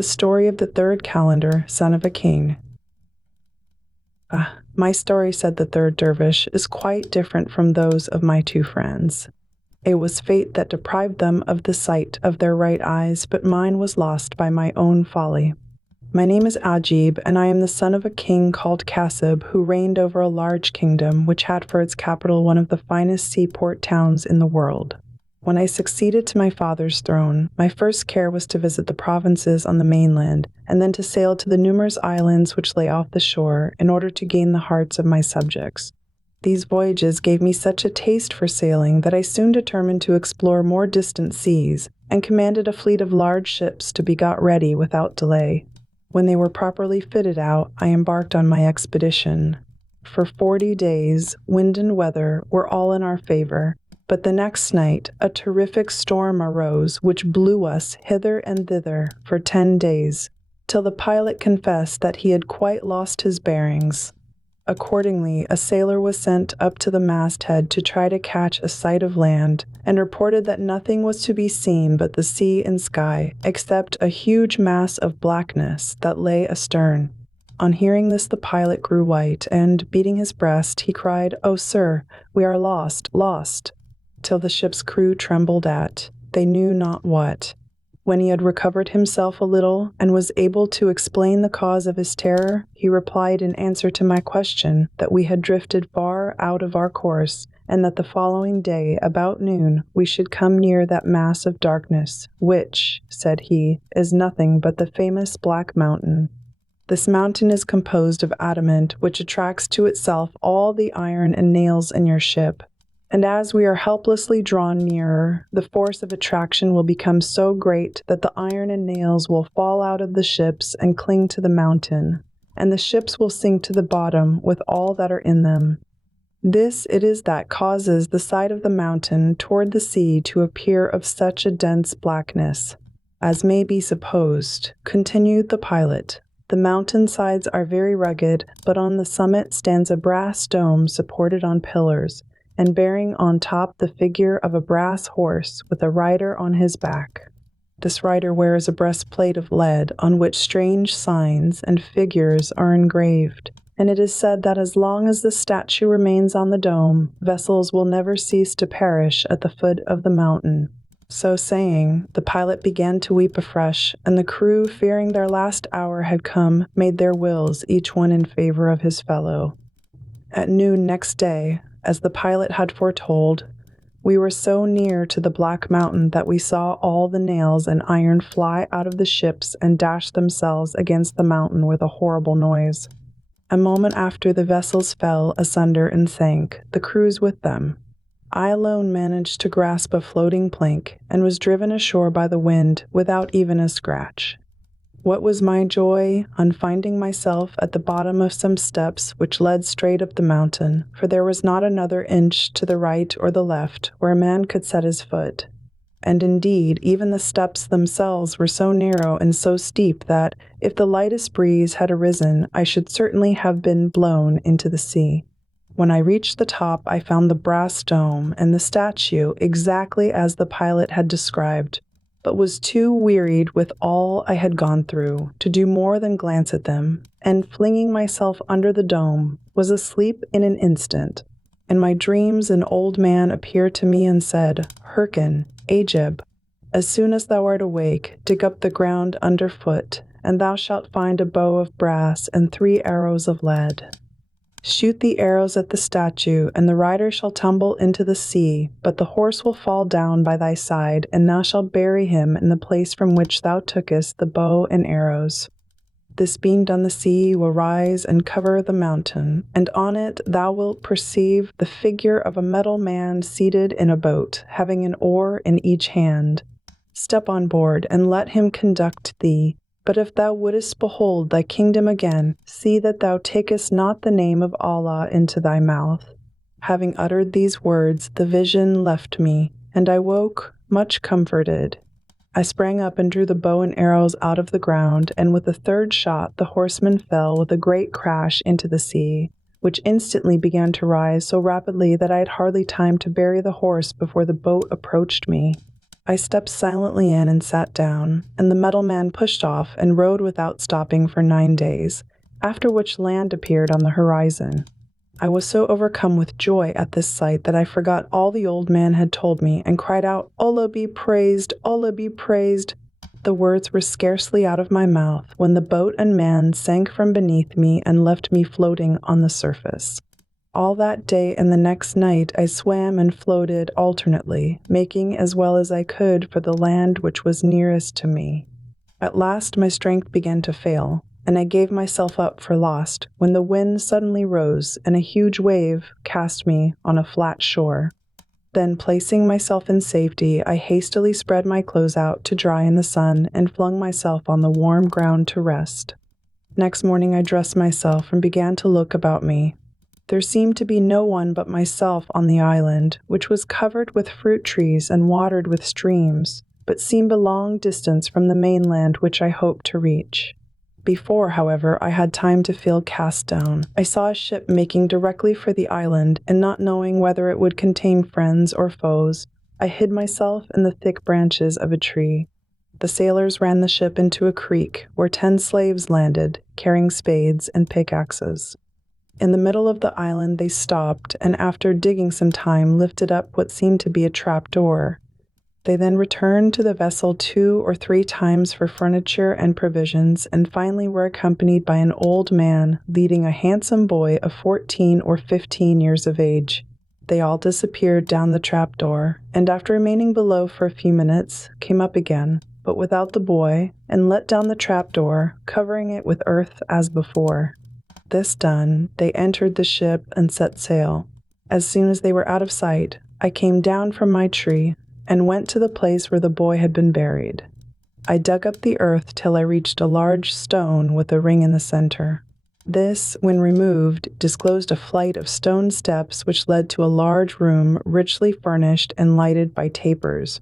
The story of the third calender, son of a king. My story, said the third dervish, is quite different from those of my two friends. It was fate that deprived them of the sight of their right eyes, but mine was lost by my own folly. My name is Ajib, and I am the son of a king called Kasib, who reigned over a large kingdom, which had for its capital one of the finest seaport towns in the world. When I succeeded to my father's throne, my first care was to visit the provinces on the mainland, and then to sail to the numerous islands which lay off the shore, in order to gain the hearts of my subjects. These voyages gave me such a taste for sailing that I soon determined to explore more distant seas, and commanded a fleet of large ships to be got ready without delay. When they were properly fitted out, I embarked on my expedition. For 40 days, wind and weather were all in our favor, but the next night a terrific storm arose which blew us hither and thither for 10 days, till the pilot confessed that he had quite lost his bearings. Accordingly, a sailor was sent up to the masthead to try to catch a sight of land, and reported that nothing was to be seen but the sea and sky, except a huge mass of blackness that lay astern. On hearing this, the pilot grew white, and, beating his breast, he cried, "Oh, sir, we are lost, lost!" till the ship's crew trembled at, they knew not what. When he had recovered himself a little, and was able to explain the cause of his terror, he replied in answer to my question that we had drifted far out of our course, and that the following day, about noon, we should come near that mass of darkness, which, said he, is nothing but the famous Black Mountain. This mountain is composed of adamant, which attracts to itself all the iron and nails in your ship. And as we are helplessly drawn nearer, the force of attraction will become so great that the iron and nails will fall out of the ships and cling to the mountain, and the ships will sink to the bottom with all that are in them. This it is that causes the side of the mountain toward the sea to appear of such a dense blackness. As may be supposed, continued the pilot, the mountain sides are very rugged, but on the summit stands a brass dome supported on pillars, and bearing on top the figure of a brass horse with a rider on his back. This rider wears a breastplate of lead on which strange signs and figures are engraved, and it is said that as long as the statue remains on the dome, vessels will never cease to perish at the foot of the mountain. So saying, the pilot began to weep afresh, and the crew, fearing their last hour had come, made their wills, each one in favor of his fellow. At noon next day, as the pilot had foretold, we were so near to the Black Mountain that we saw all the nails and iron fly out of the ships and dash themselves against the mountain with a horrible noise. A moment after, the vessels fell asunder and sank, the crews with them. I alone managed to grasp a floating plank, and was driven ashore by the wind without even a scratch. What was my joy on finding myself at the bottom of some steps which led straight up the mountain, for there was not another inch to the right or the left where a man could set his foot. And indeed, even the steps themselves were so narrow and so steep that, if the lightest breeze had arisen, I should certainly have been blown into the sea. When I reached the top, I found the brass dome and the statue exactly as the pilot had described, but was too wearied with all I had gone through to do more than glance at them, and flinging myself under the dome, was asleep in an instant. In my dreams an old man appeared to me and said, "Hearken, Ajib, as soon as thou art awake, dig up the ground underfoot, and thou shalt find a bow of brass and 3 arrows of lead. Shoot the arrows at the statue, and the rider shall tumble into the sea, but the horse will fall down by thy side, and thou shalt bury him in the place from which thou tookest the bow and arrows. This being done, the sea will rise and cover the mountain, and on it thou wilt perceive the figure of a metal man seated in a boat, having an oar in each hand. Step on board, and let him conduct thee. But if thou wouldest behold thy kingdom again, see that thou takest not the name of Allah into thy mouth." Having uttered these words, the vision left me, and I woke much comforted. I sprang up and drew the bow and arrows out of the ground, and with the 3rd shot the horseman fell with a great crash into the sea, which instantly began to rise so rapidly that I had hardly time to bury the horse before the boat approached me. I stepped silently in and sat down, and the metal man pushed off and rowed without stopping for 9 days, after which land appeared on the horizon. I was so overcome with joy at this sight that I forgot all the old man had told me and cried out, "Allah be praised! Allah be praised!" The words were scarcely out of my mouth when the boat and man sank from beneath me and left me floating on the surface. All that day and the next night I swam and floated alternately, making as well as I could for the land which was nearest to me. At last my strength began to fail, and I gave myself up for lost when the wind suddenly rose and a huge wave cast me on a flat shore. Then, placing myself in safety, I hastily spread my clothes out to dry in the sun and flung myself on the warm ground to rest. Next morning I dressed myself and began to look about me. There seemed to be no one but myself on the island, which was covered with fruit trees and watered with streams, but seemed a long distance from the mainland which I hoped to reach. Before, however, I had time to feel cast down, I saw a ship making directly for the island, and not knowing whether it would contain friends or foes, I hid myself in the thick branches of a tree. The sailors ran the ship into a creek, where 10 slaves landed, carrying spades and pickaxes. In the middle of the island they stopped, and after digging some time lifted up what seemed to be a trap door. They then returned to the vessel 2 or 3 times for furniture and provisions, and finally were accompanied by an old man leading a handsome boy of 14 or 15 years of age. They all disappeared down the trap door, and after remaining below for a few minutes, came up again, but without the boy, and let down the trap door, covering it with earth as before. This done, they entered the ship and set sail. As soon as they were out of sight, I came down from my tree and went to the place where the boy had been buried. I dug up the earth till I reached a large stone with a ring in the center. This, when removed, disclosed a flight of stone steps which led to a large room richly furnished and lighted by tapers.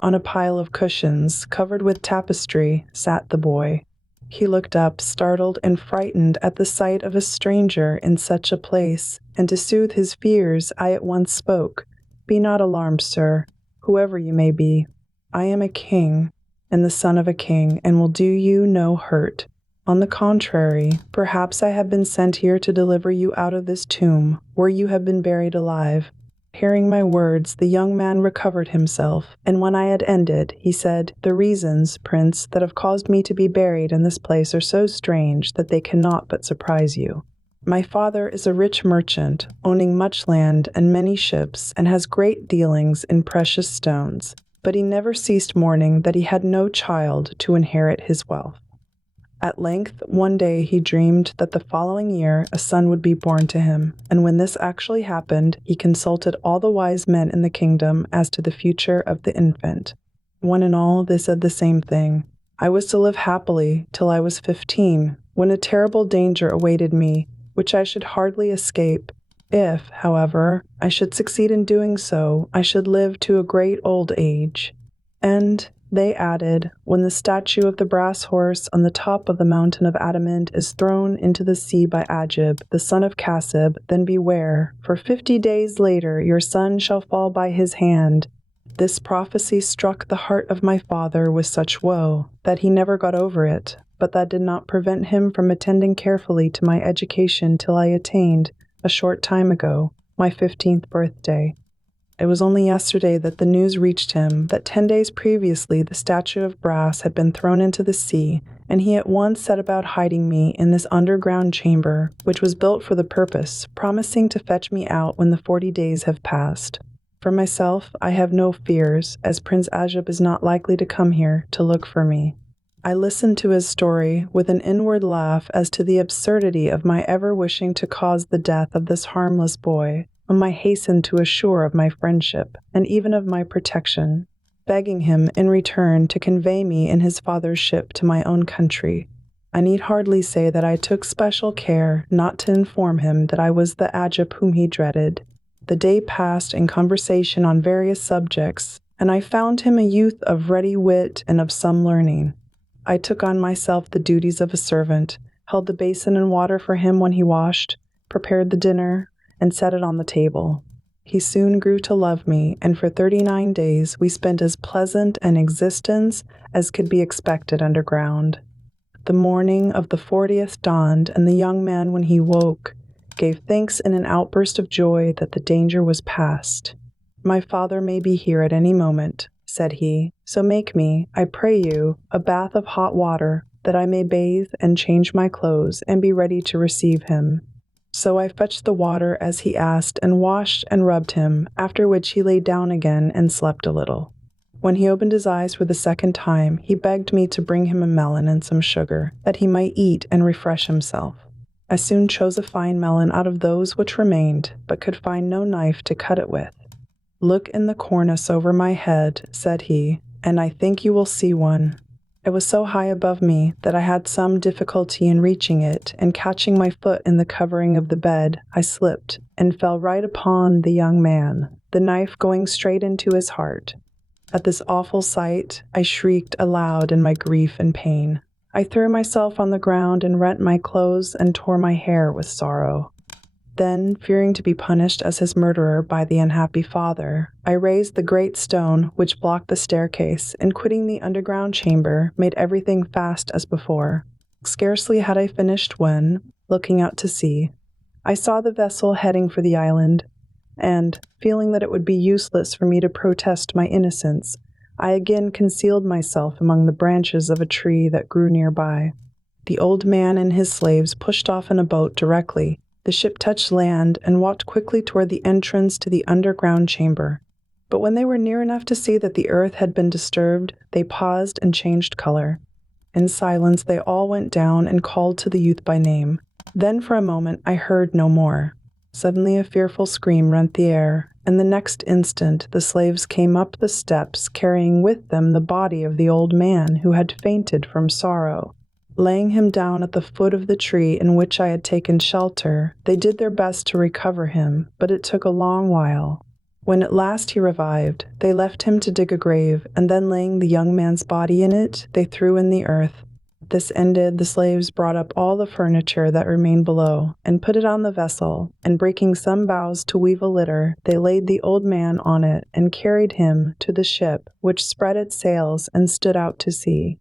On a pile of cushions, covered with tapestry, sat the boy. He looked up, startled and frightened at the sight of a stranger in such a place, and to soothe his fears, I at once spoke. "Be not alarmed, sir, whoever you may be. I am a king, and the son of a king, and will do you no hurt. On the contrary, perhaps I have been sent here to deliver you out of this tomb, where you have been buried alive." Hearing my words, the young man recovered himself, and when I had ended, he said, "The reasons, Prince, that have caused me to be buried in this place are so strange that they cannot but surprise you. My father is a rich merchant, owning much land and many ships, and has great dealings in precious stones, but he never ceased mourning that he had no child to inherit his wealth. At length, one day he dreamed that the following year a son would be born to him, and when this actually happened, he consulted all the wise men in the kingdom as to the future of the infant. One and all, they said the same thing. I was to live happily till I was 15, when a terrible danger awaited me, which I should hardly escape. If, however, I should succeed in doing so, I should live to a great old age. And they added, when the statue of the brass horse on the top of the mountain of adamant is thrown into the sea by Ajib, the son of Kasib, then beware, for 50 days later your son shall fall by his hand. This prophecy struck the heart of my father with such woe that he never got over it, but that did not prevent him from attending carefully to my education till I attained, a short time ago, my 15th birthday. It was only yesterday that the news reached him that 10 days previously the statue of brass had been thrown into the sea, and he at once set about hiding me in this underground chamber, which was built for the purpose, promising to fetch me out when the 40 days have passed. For myself, I have no fears, as Prince Ajib is not likely to come here to look for me. I listened to his story with an inward laugh as to the absurdity of my ever wishing to cause the death of this harmless boy, whom I hastened to assure of my friendship, and even of my protection, begging him in return to convey me in his father's ship to my own country. I need hardly say that I took special care not to inform him that I was the Ajib whom he dreaded. The day passed in conversation on various subjects, and I found him a youth of ready wit and of some learning. I took on myself the duties of a servant, held the basin and water for him when he washed, prepared the dinner, and set it on the table. He soon grew to love me, and for 39 days we spent as pleasant an existence as could be expected underground. The morning of the 40th dawned, and the young man, when he woke, gave thanks in an outburst of joy that the danger was past. "My father may be here at any moment," said he, "so make me, I pray you, a bath of hot water, that I may bathe and change my clothes and be ready to receive him." So I fetched the water as he asked, and washed and rubbed him, after which he lay down again and slept a little. When he opened his eyes for the second time, he begged me to bring him a melon and some sugar, that he might eat and refresh himself. I soon chose a fine melon out of those which remained, but could find no knife to cut it with. "Look in the cornice over my head," said he, "and I think you will see one." It was so high above me that I had some difficulty in reaching it, and catching my foot in the covering of the bed, I slipped and fell right upon the young man, the knife going straight into his heart. At this awful sight, I shrieked aloud in my grief and pain. I threw myself on the ground and rent my clothes and tore my hair with sorrow. Then, fearing to be punished as his murderer by the unhappy father, I raised the great stone which blocked the staircase, and quitting the underground chamber, made everything fast as before. Scarcely had I finished when, looking out to sea, I saw the vessel heading for the island, and, feeling that it would be useless for me to protest my innocence, I again concealed myself among the branches of a tree that grew nearby. The old man and his slaves pushed off in a boat directly the ship touched land, and walked quickly toward the entrance to the underground chamber. But when they were near enough to see that the earth had been disturbed, they paused and changed color. In silence they all went down and called to the youth by name. Then for a moment I heard no more. Suddenly a fearful scream rent the air, and the next instant the slaves came up the steps, carrying with them the body of the old man who had fainted from sorrow. Laying him down at the foot of the tree in which I had taken shelter, they did their best to recover him, but it took a long while. When at last he revived, they left him to dig a grave, and then laying the young man's body in it, they threw in the earth. This ended, the slaves brought up all the furniture that remained below, and put it on the vessel, and breaking some boughs to weave a litter, they laid the old man on it, and carried him to the ship, which spread its sails and stood out to sea.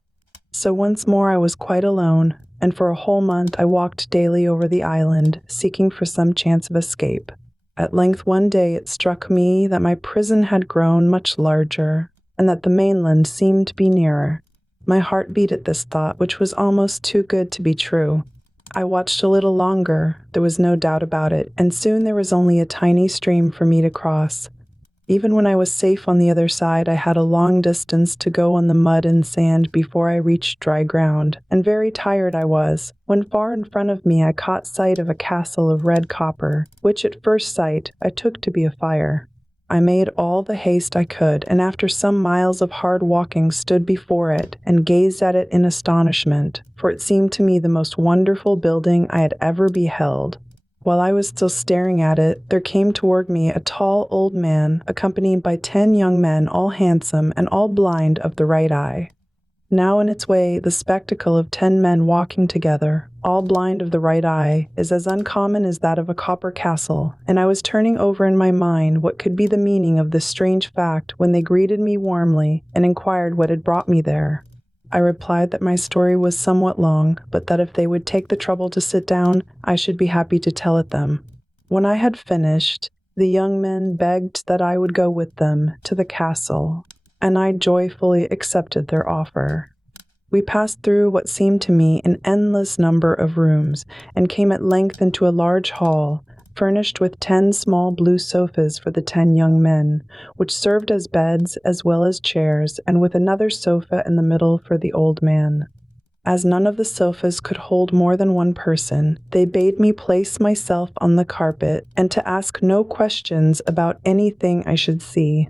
So once more I was quite alone, and for a whole month I walked daily over the island, seeking for some chance of escape. At length one day it struck me that my prison had grown much larger, and that the mainland seemed to be nearer. My heart beat at this thought, which was almost too good to be true. I watched a little longer, there was no doubt about it, and soon there was only a tiny stream for me to cross. Even when I was safe on the other side, I had a long distance to go on the mud and sand before I reached dry ground, and very tired I was, when far in front of me I caught sight of a castle of red copper, which at first sight I took to be a fire. I made all the haste I could, and after some miles of hard walking stood before it, and gazed at it in astonishment, for it seemed to me the most wonderful building I had ever beheld. While I was still staring at it, there came toward me a tall old man, accompanied by 10 young men, all handsome and all blind of the right eye. Now in its way, the spectacle of 10 men walking together, all blind of the right eye, is as uncommon as that of a copper castle, and I was turning over in my mind what could be the meaning of this strange fact when they greeted me warmly and inquired what had brought me there. I replied that my story was somewhat long, but that if they would take the trouble to sit down, I should be happy to tell it them. When I had finished, the young men begged that I would go with them to the castle, and I joyfully accepted their offer. We passed through what seemed to me an endless number of rooms, and came at length into a large hall, furnished with 10 small blue sofas for the 10 young men, which served as beds as well as chairs, and with another sofa in the middle for the old man. As none of the sofas could hold more than one person, they bade me place myself on the carpet, and to ask no questions about anything I should see.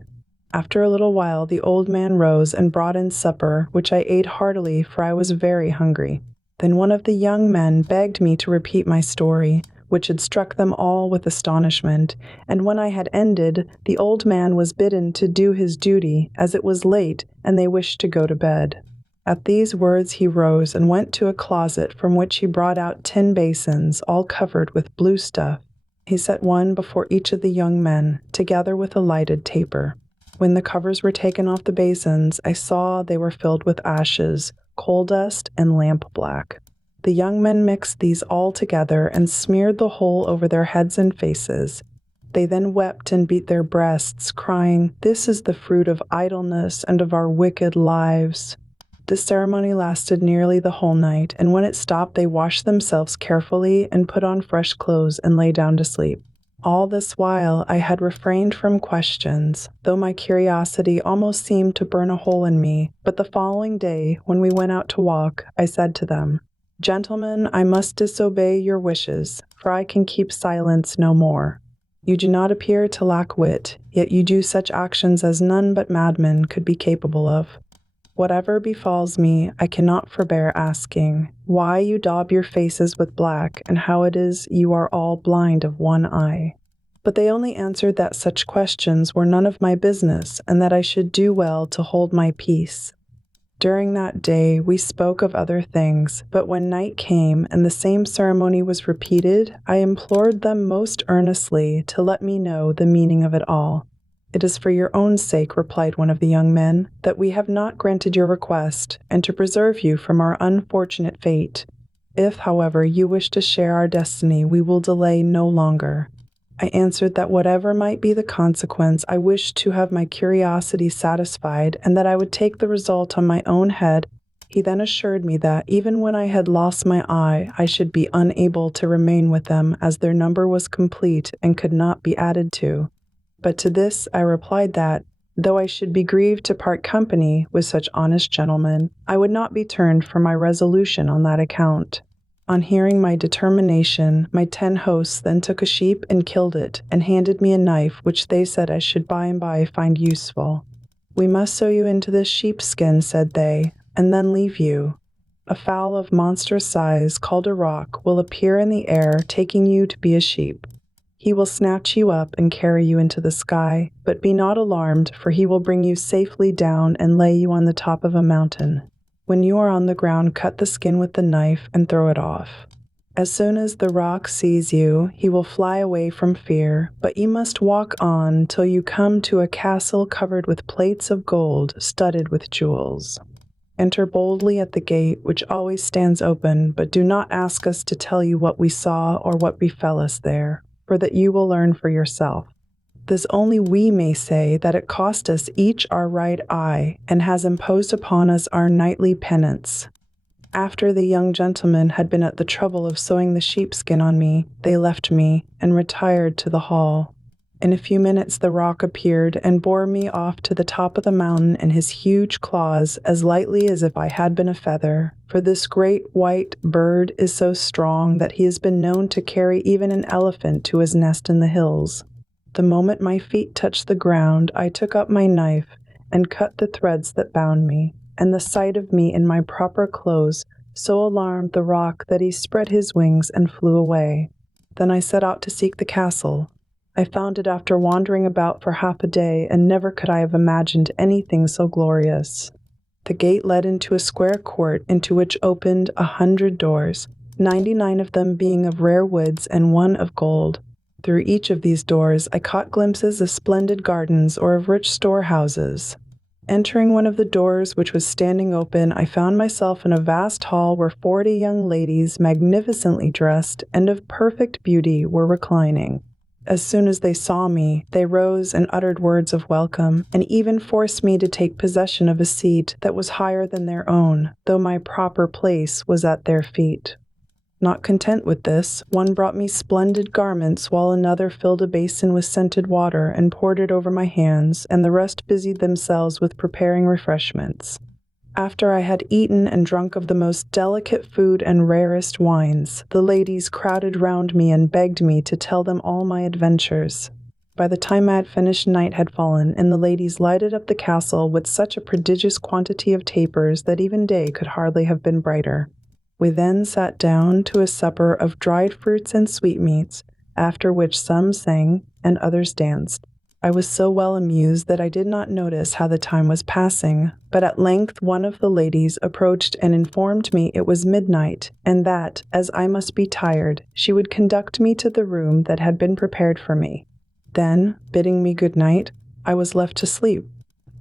After a little while the old man rose and brought in supper, which I ate heartily, for I was very hungry. Then one of the young men begged me to repeat my story, which had struck them all with astonishment, and when I had ended, the old man was bidden to do his duty, as it was late, and they wished to go to bed. At these words he rose and went to a closet from which he brought out tin basins, all covered with blue stuff. He set one before each of the young men, together with a lighted taper. When the covers were taken off the basins, I saw they were filled with ashes, coal dust, and lamp black. The young men mixed these all together and smeared the whole over their heads and faces. They then wept and beat their breasts, crying, "This is the fruit of idleness and of our wicked lives." This ceremony lasted nearly the whole night, and when it stopped, they washed themselves carefully and put on fresh clothes and lay down to sleep. All this while, I had refrained from questions, though my curiosity almost seemed to burn a hole in me. But the following day, when we went out to walk, I said to them, "Gentlemen, I must disobey your wishes, for I can keep silence no more. You do not appear to lack wit, yet you do such actions as none but madmen could be capable of. Whatever befalls me, I cannot forbear asking, why you daub your faces with black, and how it is you are all blind of one eye." But they only answered that such questions were none of my business, and that I should do well to hold my peace. During that day we spoke of other things, but when night came and the same ceremony was repeated, I implored them most earnestly to let me know the meaning of it all. "It is for your own sake," replied one of the young men, "that we have not granted your request, and to preserve you from our unfortunate fate. If, however, you wish to share our destiny, we will delay no longer." I answered that whatever might be the consequence, I wished to have my curiosity satisfied, and that I would take the result on my own head. He then assured me that, even when I had lost my eye, I should be unable to remain with them, as their number was complete and could not be added to. But to this I replied that, though I should be grieved to part company with such honest gentlemen, I would not be turned from my resolution on that account. On hearing my determination, my 10 hosts then took a sheep and killed it, and handed me a knife which they said I should by and by find useful. "We must sew you into this sheepskin," said they, "and then leave you. A fowl of monstrous size, called a roc, will appear in the air, taking you to be a sheep. He will snatch you up and carry you into the sky, but be not alarmed, for he will bring you safely down and lay you on the top of a mountain. When you are on the ground, cut the skin with the knife and throw it off. As soon as the roc sees you, he will fly away from fear, but you must walk on till you come to a castle covered with plates of gold, studded with jewels. Enter boldly at the gate, which always stands open, but do not ask us to tell you what we saw or what befell us there, for that you will learn for yourself. This only we may say, that it cost us each our right eye, and has imposed upon us our nightly penance." After the young gentlemen had been at the trouble of sewing the sheepskin on me, they left me, and retired to the hall. In a few minutes the roc appeared, and bore me off to the top of the mountain in his huge claws, as lightly as if I had been a feather, for this great white bird is so strong that he has been known to carry even an elephant to his nest in the hills. The moment my feet touched the ground, I took up my knife and cut the threads that bound me, and the sight of me in my proper clothes so alarmed the roc that he spread his wings and flew away. Then I set out to seek the castle. I found it after wandering about for half a day, and never could I have imagined anything so glorious. The gate led into a square court into which opened 100 doors, 99 of them being of rare woods and one of gold. Through each of these doors I caught glimpses of splendid gardens or of rich storehouses. Entering one of the doors, which was standing open, I found myself in a vast hall where 40 young ladies, magnificently dressed and of perfect beauty, were reclining. As soon as they saw me, they rose and uttered words of welcome, and even forced me to take possession of a seat that was higher than their own, though my proper place was at their feet. Not content with this, one brought me splendid garments, while another filled a basin with scented water and poured it over my hands, and the rest busied themselves with preparing refreshments. After I had eaten and drunk of the most delicate food and rarest wines, the ladies crowded round me and begged me to tell them all my adventures. By the time I had finished, night had fallen, and the ladies lighted up the castle with such a prodigious quantity of tapers that even day could hardly have been brighter. We then sat down to a supper of dried fruits and sweetmeats, after which some sang and others danced. I was so well amused that I did not notice how the time was passing, but at length one of the ladies approached and informed me it was midnight, and that, as I must be tired, she would conduct me to the room that had been prepared for me. Then, bidding me good night, I was left to sleep.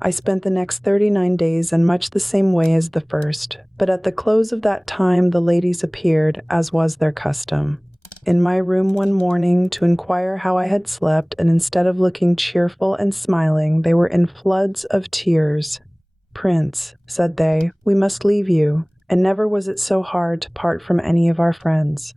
I spent the next 39 days in much the same way as the first, but at the close of that time the ladies appeared, as was their custom, in my room one morning to inquire how I had slept, and instead of looking cheerful and smiling, they were in floods of tears. "Prince," said they, "we must leave you, and never was it so hard to part from any of our friends.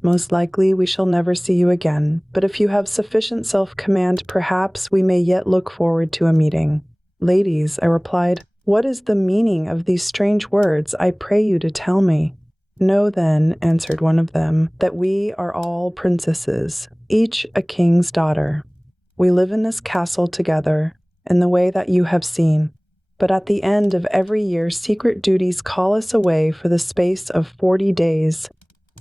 Most likely we shall never see you again, but if you have sufficient self-command, perhaps we may yet look forward to a meeting." "Ladies," I replied, "what is the meaning of these strange words? I pray you to tell me." "Know then," answered one of them, "that we are all princesses, each a king's daughter. We live in this castle together, in the way that you have seen. But at the end of every year secret duties call us away for the space of 40 days.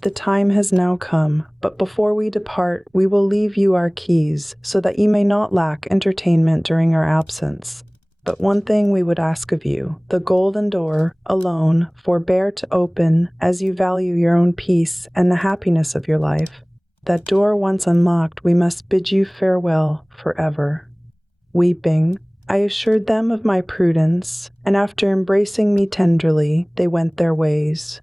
The time has now come, but before we depart, we will leave you our keys, so that you may not lack entertainment during our absence. But one thing we would ask of you, the golden door, alone, forbear to open, as you value your own peace and the happiness of your life. That door once unlocked, we must bid you farewell forever." Weeping, I assured them of my prudence, and after embracing me tenderly, they went their ways.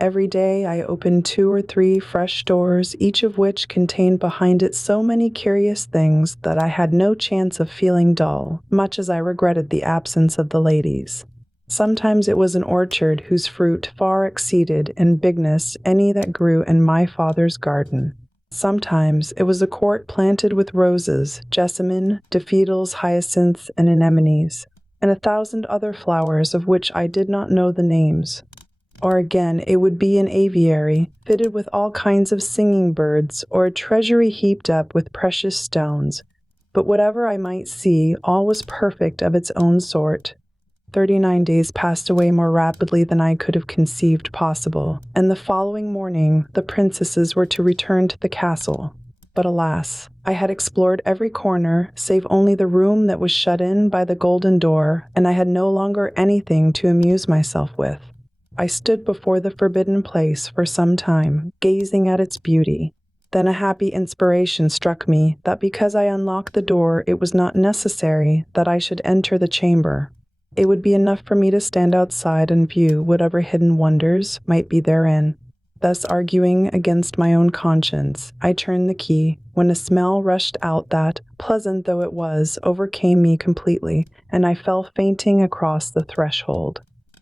Every day I opened 2 or 3 fresh doors, each of which contained behind it so many curious things that I had no chance of feeling dull, much as I regretted the absence of the ladies. Sometimes it was an orchard whose fruit far exceeded in bigness any that grew in my father's garden. Sometimes it was a court planted with roses, jessamine, daffodils, hyacinths, and anemones, and 1,000 other flowers of which I did not know the names. Or again, it would be an aviary, fitted with all kinds of singing birds, or a treasury heaped up with precious stones. But whatever I might see, all was perfect of its own sort. 39 days passed away more rapidly than I could have conceived possible, and the following morning the princesses were to return to the castle. But alas, I had explored every corner, save only the room that was shut in by the golden door, and I had no longer anything to amuse myself with. I stood before the forbidden place for some time, gazing at its beauty. Then a happy inspiration struck me that because I unlocked the door, it was not necessary that I should enter the chamber. It would be enough for me to stand outside and view whatever hidden wonders might be therein. Thus arguing against my own conscience, I turned the key, when a smell rushed out that, pleasant though it was, overcame me completely, and I fell fainting across the threshold.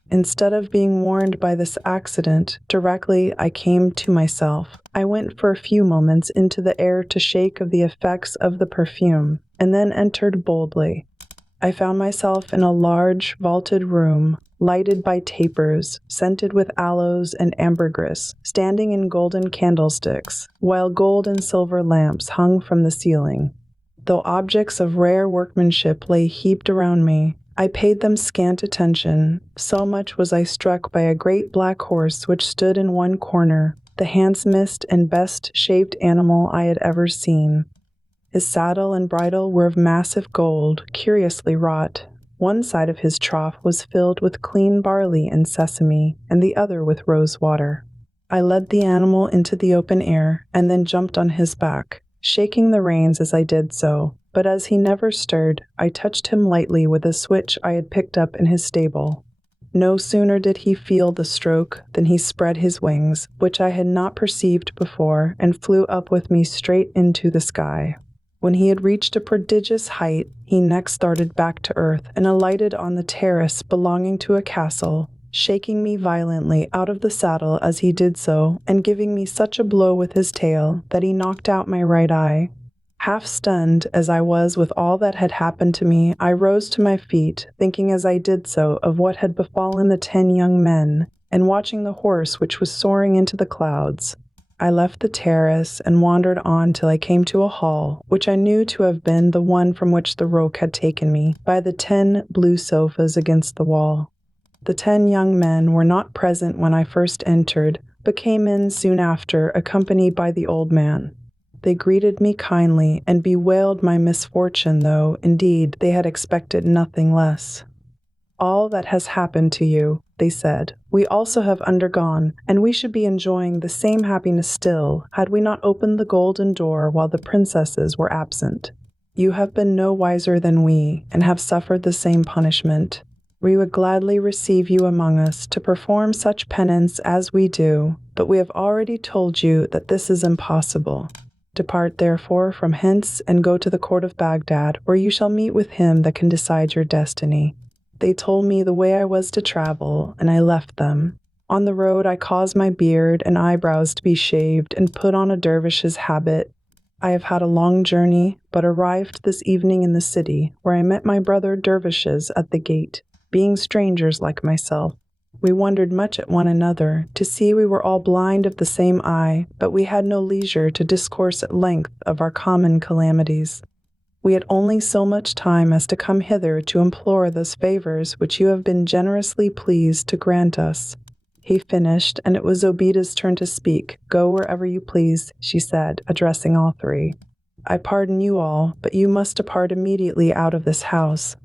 Instead of being warned by this accident, directly I came to myself, I went for a few moments into the air to shake of the effects of the perfume, and then entered boldly. I found myself in a large, vaulted room, lighted by tapers, scented with aloes and ambergris, standing in golden candlesticks, while gold and silver lamps hung from the ceiling. Though objects of rare workmanship lay heaped around me, I paid them scant attention, so much was I struck by a great black horse which stood in one corner, the handsomest and best-shaped animal I had ever seen. His saddle and bridle were of massive gold, curiously wrought. One side of his trough was filled with clean barley and sesame, and the other with rose water. I led the animal into the open air, and then jumped on his back, shaking the reins as I did so. But as he never stirred, I touched him lightly with a switch I had picked up in his stable. No sooner did he feel the stroke than he spread his wings, which I had not perceived before, and flew up with me straight into the sky. When he had reached a prodigious height, he next started back to earth and alighted on the terrace belonging to a castle, shaking me violently out of the saddle as he did so, and giving me such a blow with his tail that he knocked out my right eye. Half stunned as I was with all that had happened to me, I rose to my feet, thinking as I did so of what had befallen the 10 young men, and watching the horse which was soaring into the clouds. I left the terrace and wandered on till I came to a hall, which I knew to have been the one from which the rogue had taken me, by the 10 blue sofas against the wall. The 10 young men were not present when I first entered, but came in soon after, accompanied by the old man. They greeted me kindly and bewailed my misfortune, though, indeed, they had expected nothing less. All that has happened to you, they said, we also have undergone, and we should be enjoying the same happiness still, had we not opened the golden door while the princesses were absent. You have been no wiser than we, and have suffered the same punishment. We would gladly receive you among us to perform such penance as we do, but we have already told you that this is impossible. Depart therefore from hence and go to the court of Baghdad, where you shall meet with him that can decide your destiny. They told me the way I was to travel, and I left them. On the road I caused my beard and eyebrows to be shaved and put on a dervish's habit. I have had a long journey, but arrived this evening in the city, where I met my brother dervishes at the gate, being strangers like myself. We wondered much at one another, to see we were all blind of the same eye, but we had no leisure to discourse at length of our common calamities. We had only so much time as to come hither to implore those favors which you have been generously pleased to grant us. He finished, and it was Zobeda's turn to speak. Go wherever you please, she said, addressing all three. I pardon you all, but you must depart immediately out of this house.